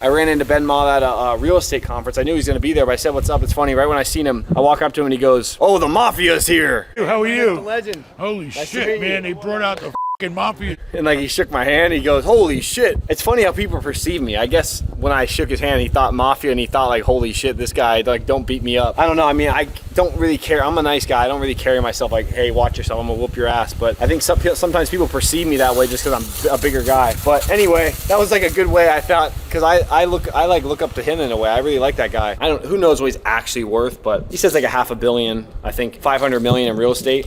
I ran into Ben Ma at a real estate conference. I knew he was going to be there, but I said, what's up? It's funny. Right when I seen him, I walk up to him and he goes, oh, the Mafia's here. How are you? The legend. Holy Nice shit, man. They brought out the fucking Mafia. And like he shook my hand. He goes, holy shit. It's funny how people perceive me. I guess when I shook his hand, he thought Mafia and he thought like, holy shit, this guy, like, don't beat me up. I don't know. I mean, I don't really care. I'm a nice guy. I don't really carry myself like, hey, watch yourself. I'm going to whoop your ass. But I think sometimes people perceive me that way just because I'm a bigger guy. But anyway, that was like a good way I thought, because I look up to him in a way. I really like that guy. Who knows what he's actually worth, but he says like $500 million, I think 500 million in real estate,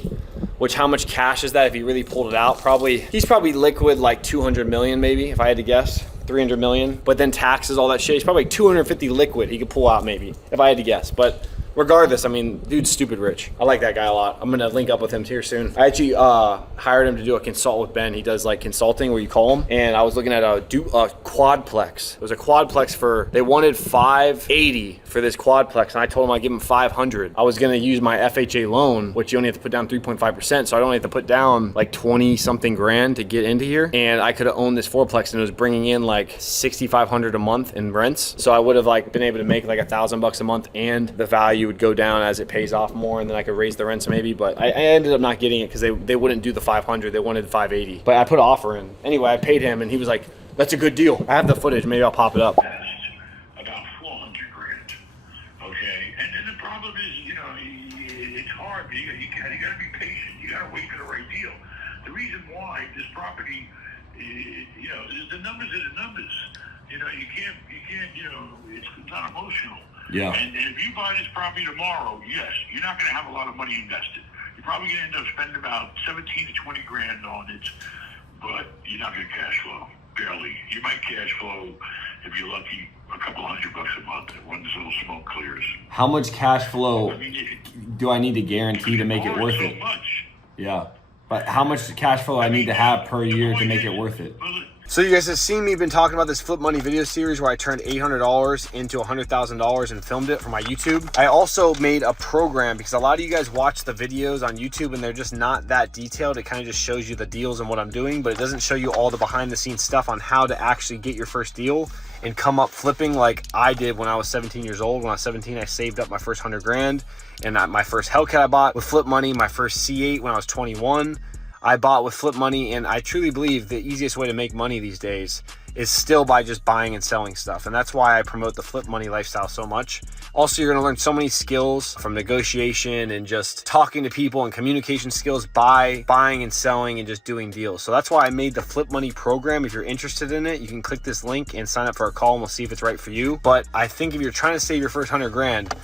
which how much cash is that if he really pulled it out? He's probably liquid like 200 million maybe, if I had to guess. 300 million, but then taxes, all that shit. He's probably like 250 liquid he could pull out maybe, if I had to guess. But regardless, I mean, dude's stupid rich. I like that guy a lot. I'm gonna link up with him here soon. I actually hired him to do a consult with Ben. He does like consulting where you call him. And I was looking at a quadplex. It was a quadplex they wanted 580 for this quadplex. And I told him I'd give him 500. I was gonna use my FHA loan, which you only have to put down 3.5%. So I only have to put down like 20 something grand to get into here. And I could have owned this fourplex and it was bringing in like 6,500 a month in rents. So I would have like been able to make like $1,000 a month, and the value would go down as it pays off more, and then I could raise the rents maybe. But I ended up not getting it because they wouldn't do the 500. They wanted 580. But I put an offer in. Anyway, I paid him and he was like, that's a good deal. I have the footage. Maybe I'll pop it up. About 400 grand. Okay. And then the problem is, it's hard. You got to be patient. You got to wait for the right deal. The reason why this property, the numbers are the numbers. You can't, it's not emotional. Yeah. And if you buy this property tomorrow, yes, you're not going to have a lot of money invested. You're probably going to end up spending about 17 to 20 grand on it, but you're not going to cash flow. Barely. You might cash flow, if you're lucky, a couple $100 a month when this little smoke clears. How much cash flow do I need to guarantee to make it worth it? So much. Yeah. But how much cash flow I need to have per year to make it worth it? So you guys have seen me been talking about this Flip Money video series where I turned $800 into $100,000 and filmed it for my YouTube. I also made a program because a lot of you guys watch the videos on YouTube and they're just not that detailed. It kind of just shows you the deals and what I'm doing, but it doesn't show you all the behind the scenes stuff on how to actually get your first deal and come up flipping like I did when I was 17 years old. When I was 17, I saved up my first 100 grand, and my first Hellcat I bought with Flip Money, my first C8 when I was 21. I bought with Flip Money, and I truly believe the easiest way to make money these days is still by just buying and selling stuff. And that's why I promote the Flip Money lifestyle so much. Also, you're gonna learn so many skills from negotiation and just talking to people and communication skills by buying and selling and just doing deals. So that's why I made the Flip Money program. If you're interested in it, you can click this link and sign up for a call and we'll see if it's right for you. But I think if you're trying to save your first 100 grand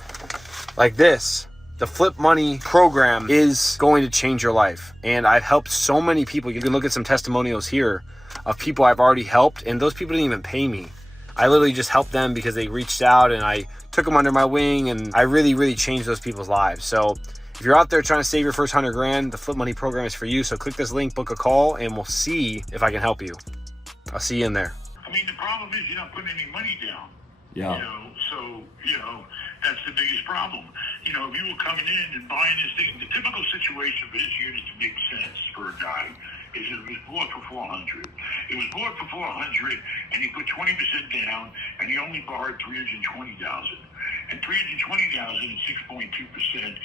like this, the Flip Money program is going to change your life. And I've helped so many people. You can look at some testimonials here of people I've already helped, and those people didn't even pay me. I literally just helped them because they reached out and I took them under my wing, and I really, really changed those people's lives. So if you're out there trying to save your first 100 grand, the Flip Money program is for you. So click this link, book a call, and we'll see if I can help you. I'll see you in there. I mean, the problem is you're not putting any money down. Yeah. That's the biggest problem. If you were coming in and buying this thing, the typical situation for this unit to make sense for a guy is it was bought for 400. It was bought for 400, and he put 20% down, and he only borrowed 320,000. And 320,000 at 6.2%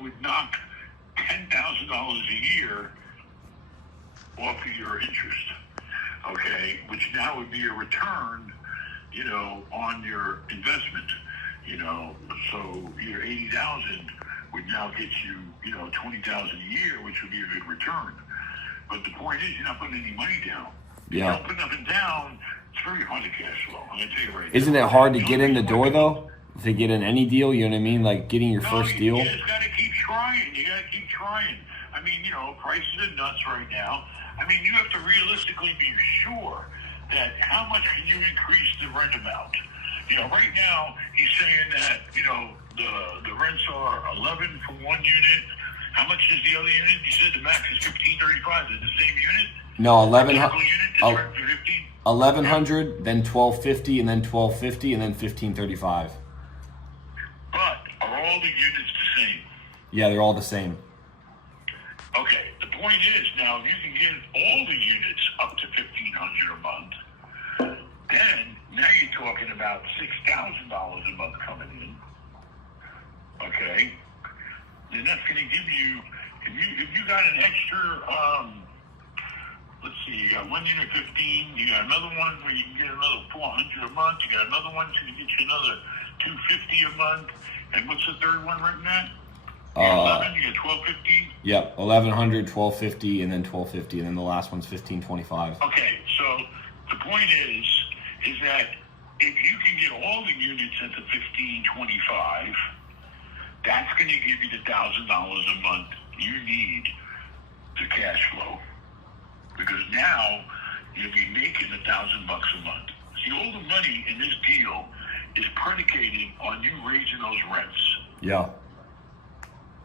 would knock $10,000 a year off of your interest. Okay, which now would be a return, on your investment. So your 80,000 would now get you, 20,000 a year, which would be a good return. But the point is, you're not putting any money down. Yeah. You don't put nothing down, it's very hard to cash flow. I'm gonna tell you right Isn't now. it hard to get in the door though? To get in any deal, you know what I mean? Like getting your first deal? You just gotta keep trying. You gotta keep trying. I mean, prices are nuts right now. I mean, you have to realistically be sure that how much can you increase the rent amount? Right now, he's saying that, the rents are 11 for one unit. How much is the other unit? He said the max is 1535. Is it the same unit? No, 1100, then 1250, and then 1250, and then 1535. But are all the units the same? Yeah, they're all the same. Okay, the point is now, if you can get all the units up to $1,500 a month, then Now you're talking about $6,000 a month coming in. Okay, then that's going to give you if you got an extra. Let's see, you got 1 unit 15. You got another one where you can get another 400 a month. You got another one to get you another 250 a month. And what's the third one right now? 11. You got 1250. Yep, 1100, 1250, and then 1250, and then the last one's 1525. Okay, so the point is that if you can get all the units at the 1525, that's going to give you the $1,000 a month you need to cash flow. Because now you'll be making $1,000 a month. See, all the money in this deal is predicated on you raising those rents. Yeah.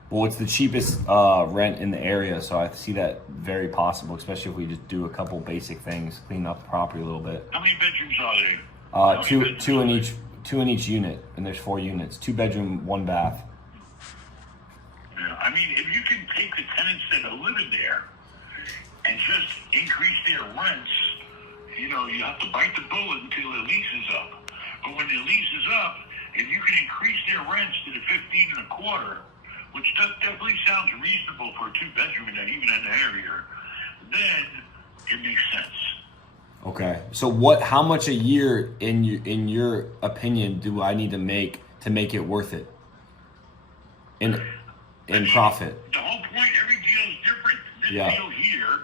Well, it's the cheapest rent in the area, so I see that very possible, especially if we just do a couple basic things, clean up the property a little bit. How many bedrooms are there? Two in each unit, and there's 4 units. 2 bedroom, 1 bath. Yeah, I mean, if you can take the tenants that are living there and just increase their rents, you know, you have to bite the bullet until their lease is up. But when their lease is up, if you can increase their rents to the 15 and a quarter, which definitely sounds reasonable for a 2-bedroom in that, even in the area, then it makes sense. Okay. So how much a year in your opinion do I need to make it worth it? In profit. The whole point, every deal is different. This Yeah. deal here,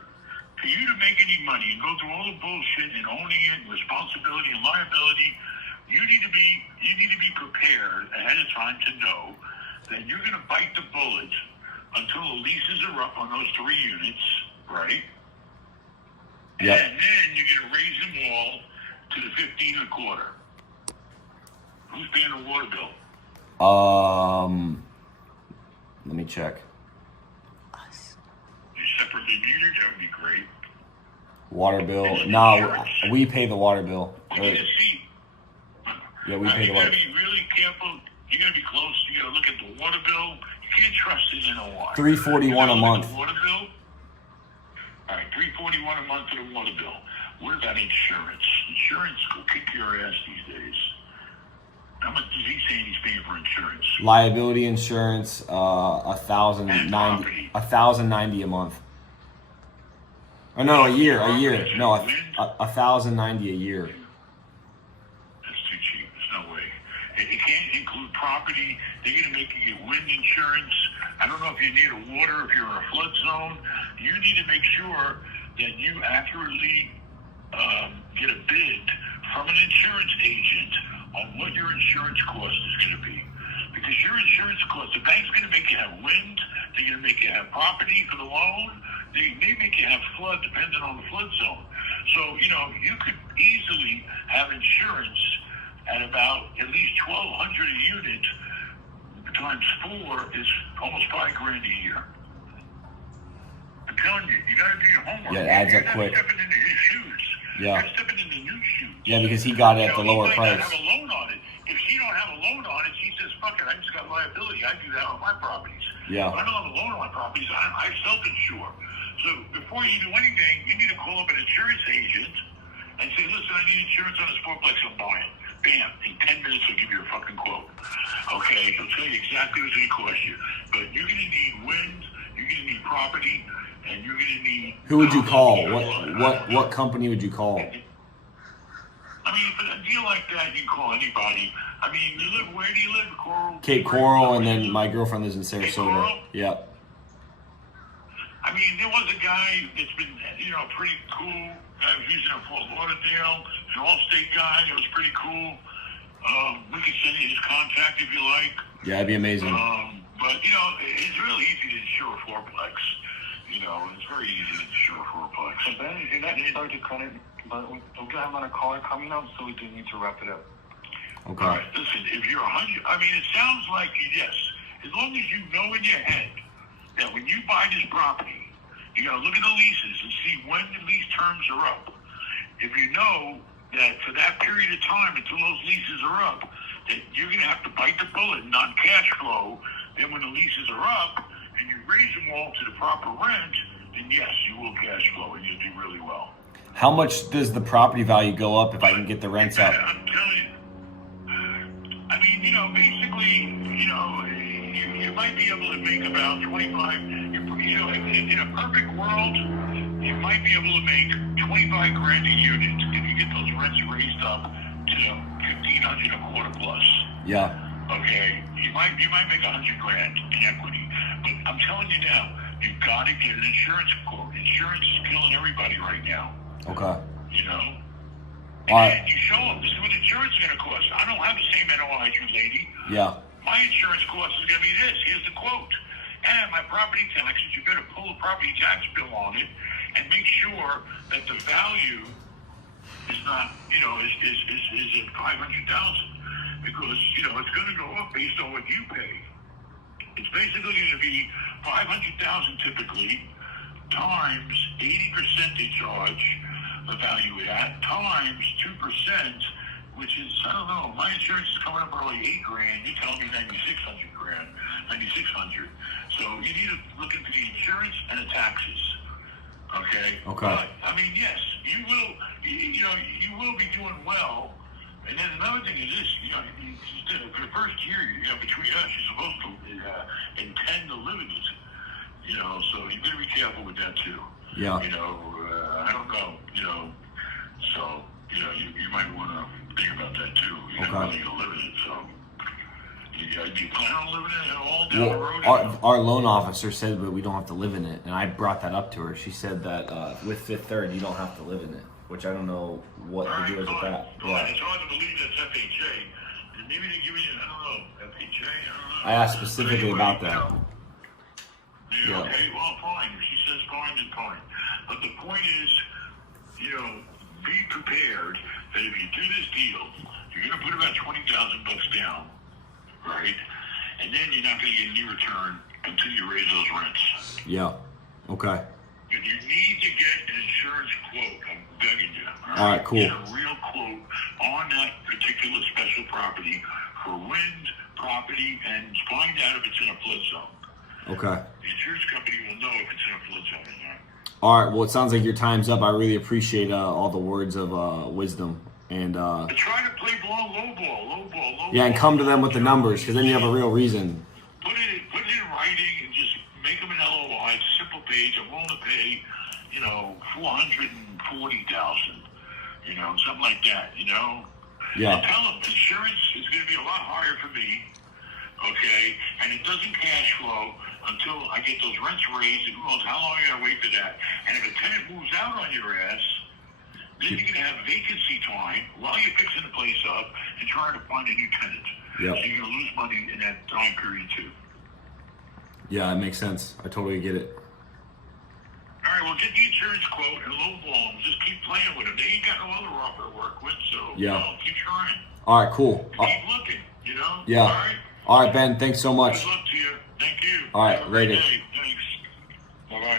for you to make any money and go through all the bullshit and owning it, and responsibility and liability, you need to be prepared ahead of time to know that you're going to bite the bullet until the leases are up on those 3 units, right? Yeah. And then you're going to raise them all to the 15 and a quarter. Who's paying the water bill? Let me check. You're separately metered? That would be great. Water bill. No, we pay the water bill. You need to see. Yeah, we pay the water. You got to be really careful. You got to be close. You got to look at the water bill. You can't trust it in a water. $341 a month. The water bill. All right, $341 a month for the water bill. What about insurance? Insurance will kick your ass these days. How much is he saying he's paying for insurance? Liability insurance, $1,090 a month. Oh no, a year. No, $1,090 a year. That's too cheap. There's no way. It can't include property. They're going to make you get wind insurance. I don't know if you need a water, if you're in a flood zone. You need to make sure that you accurately get a bid from an insurance agent on what your insurance cost is going to be. Because your insurance cost, the bank's going to make you have wind, they're going to make you have property for the loan, they make you have flood depending on the flood zone. So, you know, you could easily have insurance at about at least $1,200 a unit times 4 is almost $5,000 a year. I'm telling you, you got to do your homework. Yeah, it adds up quick. You're stepping into his shoes. Yeah. You're stepping into new shoes. Yeah, because he got it at the lower he price. might not have a loan on it. If she don't have a loan on it, she says, fuck it, I just got liability. I do that on my properties. Yeah. If I don't have a loan on my properties, I self-insure. So before you do anything, you need to call up an insurance agent and say, listen, I need insurance on this fourplex I'm buying. Bam, in 10 minutes he'll give you a fucking quote. Okay, he'll tell you exactly what it's going to cost you. But you're going to need wind, you're going to need property, and you're going to need... Who would you call? What company would you call? I mean, for a deal like that, you can call anybody. I mean, where do you live? Coral? Cape Coral, and then my girlfriend lives in Sarasota. Yep. I mean, there was a guy that's been, you know, pretty cool. I was using him for Fort Lauderdale. He's an all-state guy. It was pretty cool. We could send you his contact if you like. Yeah, it'd be amazing. But, you know, it's really easy to insure a fourplex. You know, it's very easy to insure a fourplex. So Ben, you're not sorry to cut it, but we have another caller coming up, so we do need to wrap it up. Okay. All right, listen, if you're 100, I mean, it sounds like, yes, as long as you know in your head that when you buy this property, you got to look at the leases and see when the lease terms are up. If you know that for that period of time until those leases are up, that you're going to have to bite the bullet, not cash flow, then when the leases are up and you raise them all to the proper rent, then yes, you will cash flow and you'll do really well. How much does the property value go up if I can get the rents up? I'm telling you. I mean, basically, you might be able to make about 25. In a perfect world, you might be able to make 25 grand a unit if you get those rents raised up to 1,500 a quarter plus. Yeah. Okay, you might make 100 grand in equity, but I'm telling you now, you've got to get an insurance quote. Insurance is killing everybody right now. Okay. And then you show them, this is what insurance is going to cost. I don't have the same NOI as you, lady. Yeah. My insurance cost is going to be this. Here's the quote. And my property taxes, you better pull a property tax bill on it and make sure that the value is not, is at 500,000 because, it's going to go up based on what you pay. It's basically going to be 500,000 typically times 80% they charge the value at times 2%, which is, I don't know, my insurance is coming up early $8,000. You're telling me 9,600 grand, 9,600. So you need to look into the insurance and the taxes. Okay. But I mean, yes, you will. You will be doing well. And then another thing is this. For the first year, between us, you're supposed to intend to live in it. So you better be careful with that too. Yeah. I don't know. So you might want to think about that too. You're not really gonna live in it, so. Do you plan on living in it all down the road? Our loan officer said that we don't have to live in it, and I brought that up to her. She said that with Fifth Third, you don't have to live in it, which I don't know what the deal is with that. Yeah. It's hard to believe that's FHA. Maybe they give you, I don't know, FHA, I don't know. I asked specifically about that. Yeah. Okay, well, fine. If she says fine, then fine. But the point is, be prepared that if you do this deal, you're going to put about $20,000 down. Right? And then you're not going to get any return until you raise those rents. Yeah. Okay. And you need to get an insurance quote. I'm begging you. All right, cool. Get a real quote on that particular special property for wind, property, and find out if it's in a flood zone. Okay. The insurance company will know if it's in a flood zone or not. All right. Well, it sounds like your time's up. I really appreciate all the words of wisdom. And but try to play low ball. Yeah, and come to them with the numbers, because then you have a real reason. Put it in writing and just make them an LOI. It's a simple page. I'm willing to pay, $440,000. Something like that. Yeah. And tell them insurance is going to be a lot higher for me. Okay, and it doesn't cash flow until I get those rents raised. And who knows how long I got to wait for that? And if a tenant moves out on your ass, then you're going to have vacancy time while you're fixing the place up and trying to find a new tenant. Yep. So you're going to lose money in that time period too. Yeah, it makes sense. I totally get it. All right, well, get the insurance quote and lowball them. Just keep playing with them. They ain't got no other offer to work with, so keep trying. All right, cool. Keep looking, Yeah. All right? All right, Ben, thanks so much. Good luck to you. Thank you. All right, have a great later. day.